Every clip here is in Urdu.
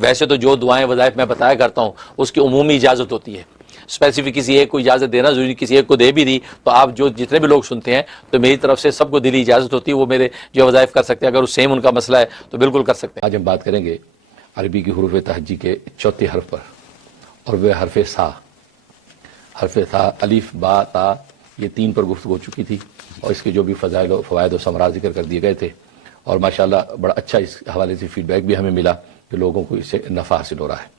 ویسے تو جو دعائیں وظائف میں بتایا کرتا ہوں اس کی عمومی اجازت ہوتی ہے، اسپیسیفک کسی ایک کو اجازت دینا ضروری، کسی ایک کو دے بھی دی تو آپ جو جتنے بھی لوگ سنتے ہیں تو میری طرف سے سب کو دلی اجازت ہوتی ہے، وہ میرے جو وظائف کر سکتے ہیں، اگر وہ سیم ان کا مسئلہ ہے تو بالکل کر سکتے ہیں۔ آج ہم بات کریں گے عربی کی حروف تہجی کے چوتھے حرف پر، اور وہ حرف سا۔ حرف سا، الف با تا، یہ 3 پر گفتگو ہو چکی تھی، اور اس کے جو بھی فضائل و فوائد و ثمرات ذکر کر دیے گئے تھے، اور ماشاءاللہ بڑا اچھا اس حوالے سے فیڈ بیک بھی ہمیں ملا کہ لوگوں کو اس سے نفع حاصل ہو رہا ہے۔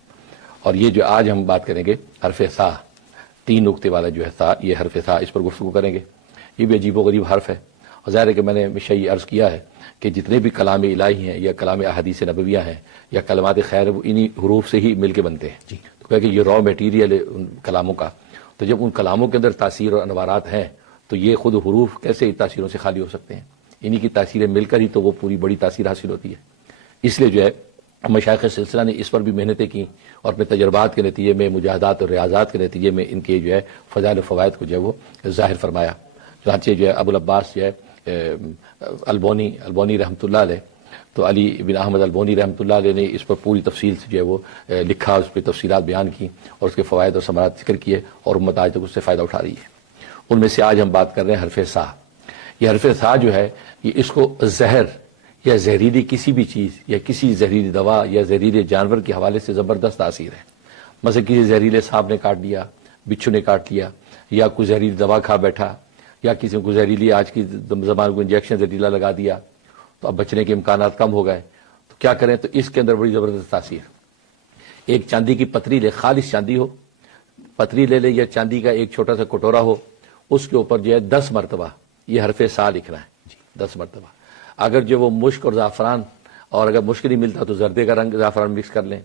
اور یہ جو آج ہم بات کریں گے حرف سا، 3 نقطے والا جو ہے سا، یہ حرف سا، اس پر گفتگو کریں گے۔ یہ بھی عجیب و غریب حرف ہے، اور ظاہر ہے کہ میں نے ہمیشہ یہ عرض کیا ہے کہ جتنے بھی کلام الہی ہیں یا کلام احادیث نبویہ ہیں یا کلمات خیر، وہ انہی حروف سے ہی مل کے بنتے ہیں۔ تو کہ یہ را میٹیریل ہے ان کلاموں کا، تو جب ان کلاموں کے اندر تاثیر اور انوارات ہیں تو یہ خود حروف کیسے تاثیروں سے خالی ہو سکتے ہیں؟ انہی کی تاثیریں مل کر ہی تو وہ پوری بڑی تاثیر حاصل ہوتی ہے۔ اس لیے جو ہے مشائخ سلسلہ نے اس پر بھی محنتیں کی، اور اپنے تجربات کے نتیجے میں، مجاہدات اور ریاضات کے نتیجے میں ان کے جو ہے فضائل و فوائد کو جو ہے وہ ظاہر فرمایا۔ چنانچہ جو ہے ابو العباس جو ہے البونی رحمۃ اللہ علیہ، تو علی بن احمد البونی رحمۃ اللہ علیہ نے اس پر پوری تفصیل سے جو ہے وہ لکھا، اس پہ تفصیلات بیان کی اور اس کے فوائد اور ثمرات ذکر کیے، اور امت آج تک اس سے فائدہ اٹھا رہی ہے۔ ان میں سے آج ہم بات کر رہے ہیں حرف سا۔ یہ حرف سا جو ہے، یہ اس کو زہر یا زہریلی کسی بھی چیز یا کسی زہریلی دوا یا زہریلے جانور کے حوالے سے زبردست تاثیر ہے۔ مثلا کسی زہریلے سانپ نے کاٹ دیا، بچھو نے کاٹ لیا، یا کوئی زہریلی دوا کھا بیٹھا، یا کسی کو زہریلی آج کی زبان کو انجیکشن زہریلا لگا دیا، تو اب بچنے کے امکانات کم ہو گئے، تو کیا کریں؟ تو اس کے اندر بڑی زبردست تاثیر۔ ایک چاندی کی پتری لے، خالص چاندی ہو، پتری لے لے، یا چاندی کا ایک چھوٹا سا کٹورا ہو، اس کے اوپر جو ہے 10 مرتبہ یہ حرف سا لکھنا ہے، 10 مرتبہ۔ اگر جو وہ مشک اور زعفران، اور اگر مشک نہیں ملتا تو زردے کا رنگ زعفران مکس کر لیں،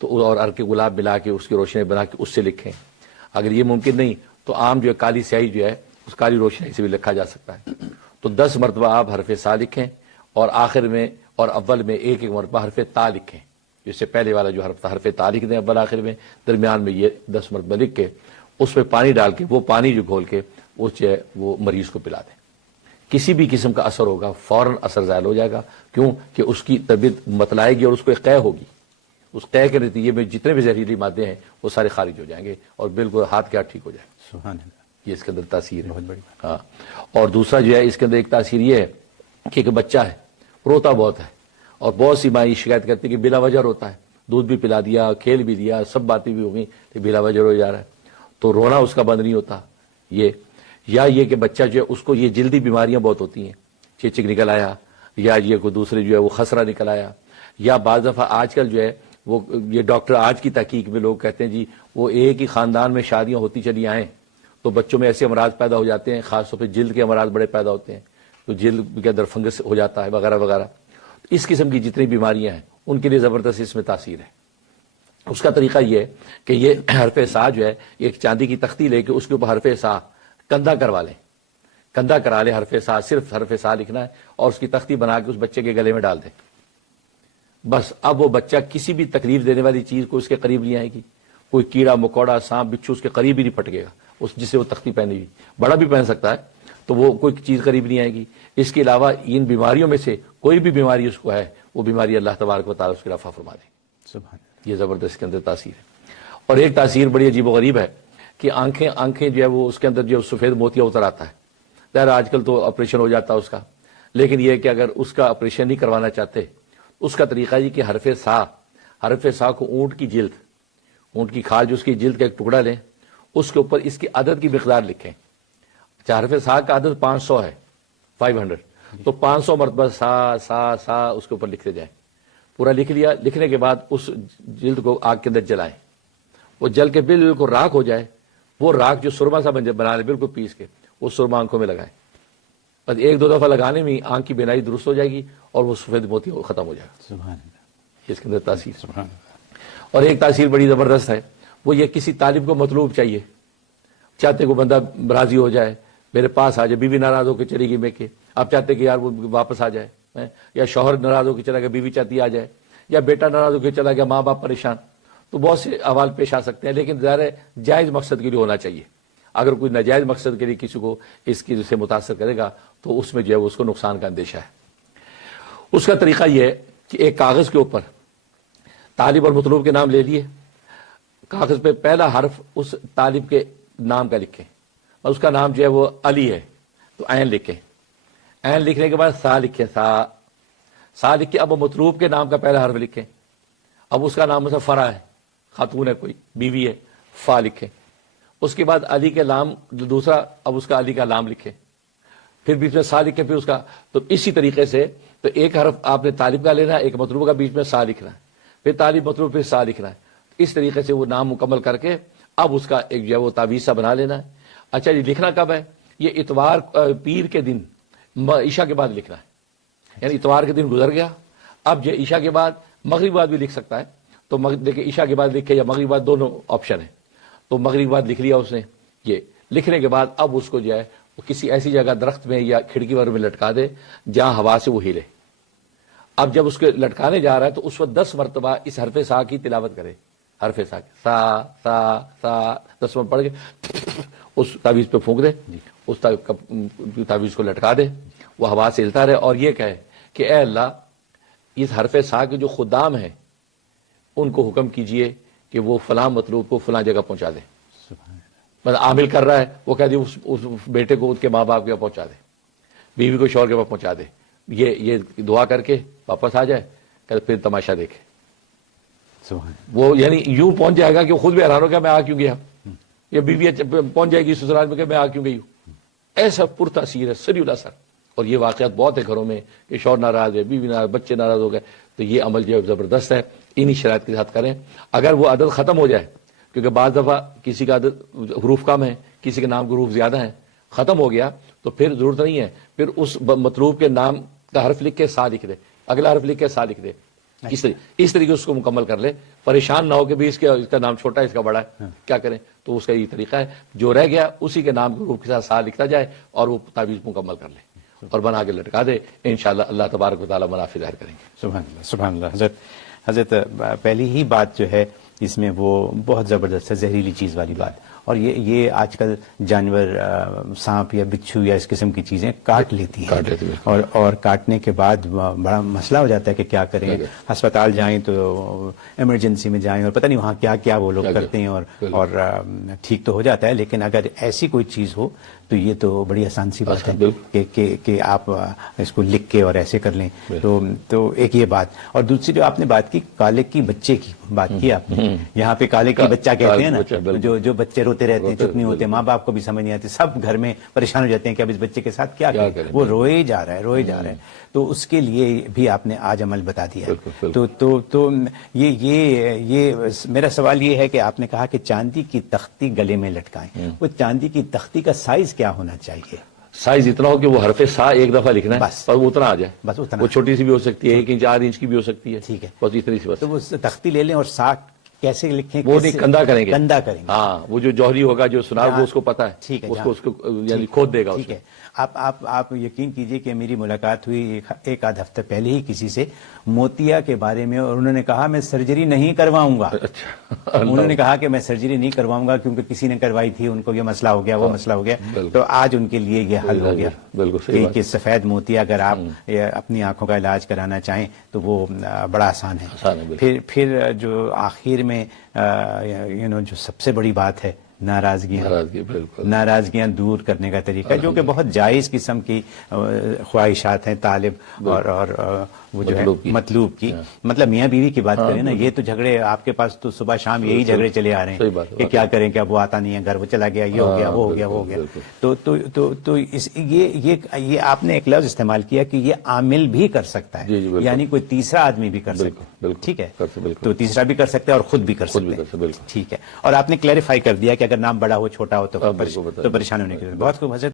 تو اور عرق گلاب ملا کے اس کی روشنی بنا کے اس سے لکھیں۔ اگر یہ ممکن نہیں تو عام جو ہے کالی سیاہی جو ہے، اس کالی روشنی سے بھی لکھا جا سکتا ہے۔ تو 10 مرتبہ آپ حرف سا لکھیں، اور آخر میں اور اول میں ایک مرتبہ حرف تا لکھیں۔ جس سے پہلے والا جو حرف تھا، حرف تا لکھ دیں اول آخر میں، درمیان میں یہ 10 مرتبہ لکھ کے اس میں پانی ڈال کے، وہ پانی جو گھول کے اس جو ہے وہ مریض کو پلا دیں۔ کسی بھی قسم کا اثر ہوگا فوراً اثر زائل ہو جائے گا، کیوں کہ اس کی طبیعت متلائے گی اور اس کو ایک قے ہوگی، اس قے کے نتیجے میں جتنے بھی زہریلی مادے ہیں وہ سارے خارج ہو جائیں گے، اور بالکل ہاتھ کے ہاتھ ٹھیک ہو جائے گا۔ سبحان اللہ، یہ اس کے اندر تاثیر ہے، بہت بڑی۔ ہاں۔ اور دوسرا جو ہے اس کے اندر ایک تاثیر یہ ہے کہ ایک بچہ ہے، روتا بہت ہے، اور بہت سی ماں یہ شکایت کرتی ہے کہ بلا وجہ روتا ہے، دودھ بھی پلا دیا، کھیل بھی دیا، سب باتیں بھی ہو گئی، بلا وجہ رو جا رہا ہے، تو رونا اس کا بند نہیں ہوتا۔ یا یہ کہ بچہ جو ہے اس کو یہ جلدی بیماریاں بہت ہوتی ہیں، چیچک نکل آیا، یا یہ کوئی دوسرے جو ہے وہ خسرہ نکل آیا، یا بعض دفعہ آج کل جو ہے وہ یہ ڈاکٹر آج کی تحقیق میں لوگ کہتے ہیں جی وہ ایک ہی خاندان میں شادیاں ہوتی چلی آئیں تو بچوں میں ایسے امراض پیدا ہو جاتے ہیں، خاص طور پہ جلد کے امراض بڑے پیدا ہوتے ہیں، تو جلد کے اندر فنگس ہو جاتا ہے وغیرہ وغیرہ۔ اس قسم کی جتنی بیماریاں ہیں ان کے لیے زبردست اس میں تاثیر ہے۔ اس کا طریقہ یہ ہے کہ یہ حرف سا جو ہے، ایک چاندی کی تختی لے کے اس کے اوپر حرف سا کندھا کروا لیں، کندھا کرا لیں حرف سا، صرف حرف سا لکھنا ہے، اور اس کی تختی بنا کے اس بچے کے گلے میں ڈال دیں۔ بس اب وہ بچہ کسی بھی تکلیف دینے والی چیز کو اس کے قریب نہیں آئے گی، کوئی کیڑا مکوڑا سانپ بچھو اس کے قریب ہی نہیں پھٹکے گا، اس جس سے وہ تختی پہنی ہوئی، بڑا بھی پہن سکتا ہے تو وہ کوئی چیز قریب نہیں آئے گی۔ اس کے علاوہ ان بیماریوں میں سے کوئی بھی بیماری اس کو ہے، وہ بیماری اللہ تبارک و تعالیٰ اس کی رفع فرما دے۔ سبحان اللہ، یہ زبردست کے اندر تاثیر ہے۔ اور ایک تاثیر بڑی عجیب و غریب ہے کہ آنکھیں جو ہے وہ اس کے اندر جو سفید موتیا اتر آتا ہے، ظاہر آج کل تو آپریشن ہو جاتا ہے اس کا، لیکن یہ کہ اگر اس کا آپریشن نہیں کروانا چاہتے، اس کا طریقہ یہ کہ حرف سا کو اونٹ کی کھال جو اس کی جلد کا ایک ٹکڑا لیں، اس کے اوپر اس کی عدد کی مقدار لکھیں۔ اچھا، حرف سا کا عدد 500 ہے، 500، تو 500 مرتبہ سا سا سا اس کے اوپر لکھتے جائیں۔ پورا لکھ لیا، لکھنے کے بعد اس جلد کو آگ کے اندر جلائیں، وہ جل کے بالکل راکھ ہو جائے، وہ راکھ جو سرما سا بنا لے بالکل پیس کے، وہ سرما آنکھوں میں لگائیں۔ بس 1-2 دفعہ لگانے میں آنکھ کی بینائی درست ہو جائے گی اور وہ سفید موتی ختم ہو جائے گا۔ سبحان اللہ، اس کے اندر تاثیر۔ سبحان اللہ۔ اور ایک تاثیر بڑی زبردست ہے، وہ یہ کسی طالب کو مطلوب چاہیے، چاہتے کو بندہ راضی ہو جائے، میرے پاس آ جائے، بیوی ناراض ہو کے چلی گئی میں کہ آپ چاہتے کہ یار وہ واپس آ جائے، یا شوہر ناراض ہو کے چلا گیا، بیوی چاہتی آ جائے، یا بیٹا ناراض ہو کے چلا گیا، ماں باپ پریشان، تو بہت سے احوال پیش آ سکتے ہیں، لیکن ظاہر ہے جائز مقصد کے لیے ہونا چاہیے۔ اگر کوئی ناجائز مقصد کے لیے کسی کو اس کی سے متاثر کرے گا تو اس میں جو ہے اس کو نقصان کا اندیشہ ہے۔ اس کا طریقہ یہ ہے کہ ایک کاغذ کے اوپر طالب اور مطلوب کے نام لے لیے، کاغذ پہ پہلا حرف اس طالب کے نام کا لکھیں، اور اس کا نام جو ہے وہ علی ہے تو عین لکھیں، عین لکھنے کے بعد سا لکھیں، سا لکھ کے اب مطلوب کے نام کا پہلا حرف لکھیں، اب اس کا نام مثلا فرا ہے، خاتون ہے کوئی، بیوی ہے، فا لکھیں، اس کے بعد علی کے نام جو دوسرا، اب اس کا علی کا نام لکھیں، پھر بیچ میں سا لکھیں، پھر اس کا، تو اسی طریقے سے تو ایک حرف آپ نے طالب کا لینا ہے، ایک مطلوب کا، بیچ میں سا لکھنا ہے، پھر طالب مطلوب پھر سا لکھنا ہے، اس طریقے سے وہ نام مکمل کر کے اب اس کا ایک جو ہے وہ تعویذ سا بنا لینا ہے۔ اچھا جی، لکھنا کب ہے؟ یہ اتوار پیر کے دن عشاء کے بعد لکھنا ہے، یعنی اتوار کے دن گزر گیا، اب جو عشاء کے بعد، مغرب کے بعد بھی لکھ سکتا ہے، تو دیکھیں عشاء کے بعد لکھے یا مغرب کے بعد، دونوں آپشن ہیں، تو مغرب کے بعد لکھ لیا اس نے، یہ لکھنے کے بعد اب اس کو جو ہے وہ کسی ایسی جگہ درخت میں یا کھڑکی وغیرہ میں لٹکا دے جہاں ہوا سے وہ ہلے۔ اب جب اس کے لٹکانے جا رہا ہے تو اس وقت 10 مرتبہ اس حرف سا کی تلاوت کرے، حرف سا کی، سا سا سا 10 مرتبہ پڑھ کے اس تعویذ پہ پھونک دے، اس تعویذ کو لٹکا دے، وہ ہوا سے ہلتا رہے، اور یہ کہے کہ اے اللہ، اس حرف سا کے جو خدام ہیں ان کو حکم کیجئے کہ وہ فلاں مطلوب کو فلاں جگہ پہنچا دے، مطلب عامل کر رہا ہے، وہ کہہ دے اس بیٹے کو ان کے ماں باپ کے پاس پہنچا دے، بیوی کو شوہر کے پاس پہنچا دے، یہ دعا کر کے واپس آ جائے، کہ پھر تماشا دیکھے، وہ یعنی یوں پہنچ جائے گا کہ وہ خود بھی حیران ہو گیا میں آ کیوں گیا، یا بیوی پہنچ جائے گی سسرال میں کہ میں آ کیوں گئی ہوں۔ ایسا پرتاثیر ہے، سری الاثر، اور یہ واقعات بہت ہے گھروں میں کہ شوہر ناراض ہے، بیوی ناراض، بچے ناراض ہو گئے، تو یہ عمل جو ہے زبردست ہے، انہی شرائط کے ساتھ کریں۔ اگر وہ عدد ختم ہو جائے، کیونکہ بعض دفعہ کسی کا عدد حروف کم ہے، کسی کے نام کے حروف زیادہ ہیں، ختم ہو گیا تو پھر ضرورت نہیں ہے، پھر اس مطلوب کے نام کا حرف لکھ کے سا لکھ دے، اگلا حرف لکھ کے سا لکھ دے، اس طریقے اس کو مکمل کر لے، پریشان نہ ہو کہ اس کا نام چھوٹا ہے، اس کا بڑا ہے، کیا کریں، تو اس کا یہ طریقہ ہے، جو رہ گیا اسی کے نام کے حروف کے ساتھ سا لکھتا جائے اور وہ تعویذ مکمل کر لے اور بنا کے لٹکا دے، انشاءاللہ اللہ تبارک و تعالی منافع ظاہر کریں گے۔ سبحان اللہ، سبحان اللہ۔ حضرت پہلی ہی بات جو ہے اس میں وہ بہت زبردست ہے، زہریلی چیز والی بات، اور یہ آج کل جانور سانپ یا بچھو یا اس قسم کی چیزیں کاٹ لیتی ہیں، اور کاٹنے کے بعد بڑا مسئلہ ہو جاتا ہے کہ کیا کریں، ہسپتال جائیں تو ایمرجنسی میں جائیں اور پتہ نہیں وہاں کیا کیا وہ لوگ کرتے ہیں، اور ٹھیک تو ہو جاتا ہے، لیکن اگر ایسی کوئی چیز ہو تو یہ تو بڑی آسان سی بات ہے کہ آپ اس کو لکھ کے اور ایسے کر لیں، تو ایک یہ بات، اور دوسری جو آپ نے بات کی کالے کی بچے کی بات کی آپ نے، یہاں پہ کالے کی بچہ کہتے ہیں نا، جو بچے روتے رہتے ہیں، چپ نہیں ہوتے، ماں باپ کو بھی سمجھ نہیں آتی، سب گھر میں پریشان ہو جاتے ہیں کہ اب اس بچے کے ساتھ کیا کریں، وہ روئے جا رہا ہے، تو اس کے لیے بھی آپ نے آج عمل بتا دیا ہے۔ تو یہ میرا سوال یہ ہے کہ آپ نے کہا کہ چاندی کی تختی گلے میں لٹکائیں، وہ چاندی کی تختی کا سائز کیا ہونا چاہیے؟ سائز اتنا ہو کہ وہ حرف سا ایک دفعہ لکھنا ہے بس، اور وہ اتنا آ جائے، بس اتنا، وہ چھوٹی سی بھی ہو سکتی ہے، 1 انچ 8 انچ کی بھی ہو سکتی ہے، ٹھیک ہے، بس اتنی سی بس۔ تو وہ تختی لے لیں اور سا کیسے لکھیں؟ وہ نہیں، کندھا کریں گے، کندھا کریں گے، ہاں، وہ جو جوہری ہوگا جو سنار وہ اس کو پتا ہے، ٹھیک ہے، اس کو یعنی کھود دے گا۔ ٹھیک ہے، آپ یقین کیجئے کہ میری ملاقات ہوئی ایک آدھ ہفتہ پہلے ہی کسی سے موتیا کے بارے میں، اور انہوں نے کہا میں سرجری نہیں کرواؤں گا، انہوں نے کہا کہ میں سرجری نہیں کرواؤں گا کیونکہ کسی نے کروائی تھی، ان کو یہ مسئلہ ہو گیا، وہ مسئلہ ہو گیا، تو آج ان کے لیے یہ حل ہو گیا کہ سفید موتیا اگر آپ اپنی آنکھوں کا علاج کرانا چاہیں تو وہ بڑا آسان ہے۔ پھر جو آخر میں جو سب سے بڑی بات ہے، ناراضگیاں دور کرنے کا طریقہ، جو کہ بہت جائز قسم کی خواہشات ہیں طالب اور وہ جو ہے مطلوب کی، مطلب میاں بیوی کی بات کریں نا، یہ تو جھگڑے آپ کے پاس تو صبح شام یہی جھگڑے چلے آ رہے ہیں کہ کیا کریں، کہ اب وہ آتا نہیں ہے گھر، وہ چلا گیا، یہ ہو گیا، وہ ہو گیا، تو یہ آپ نے ایک لفظ استعمال کیا کہ یہ عامل بھی کر سکتا ہے، یعنی کوئی تیسرا آدمی بھی کر سکتا ہے، ٹھیک ہے، تو تیسرا بھی کر سکتا ہے اور خود بھی کر سکتا ہے، ٹھیک ہے، اور آپ نے کلیریفائی کر دیا کہ اگر نام بڑا ہو چھوٹا ہو تو پریشان ہونے کی ضرورت۔ بہت خوب حضرت۔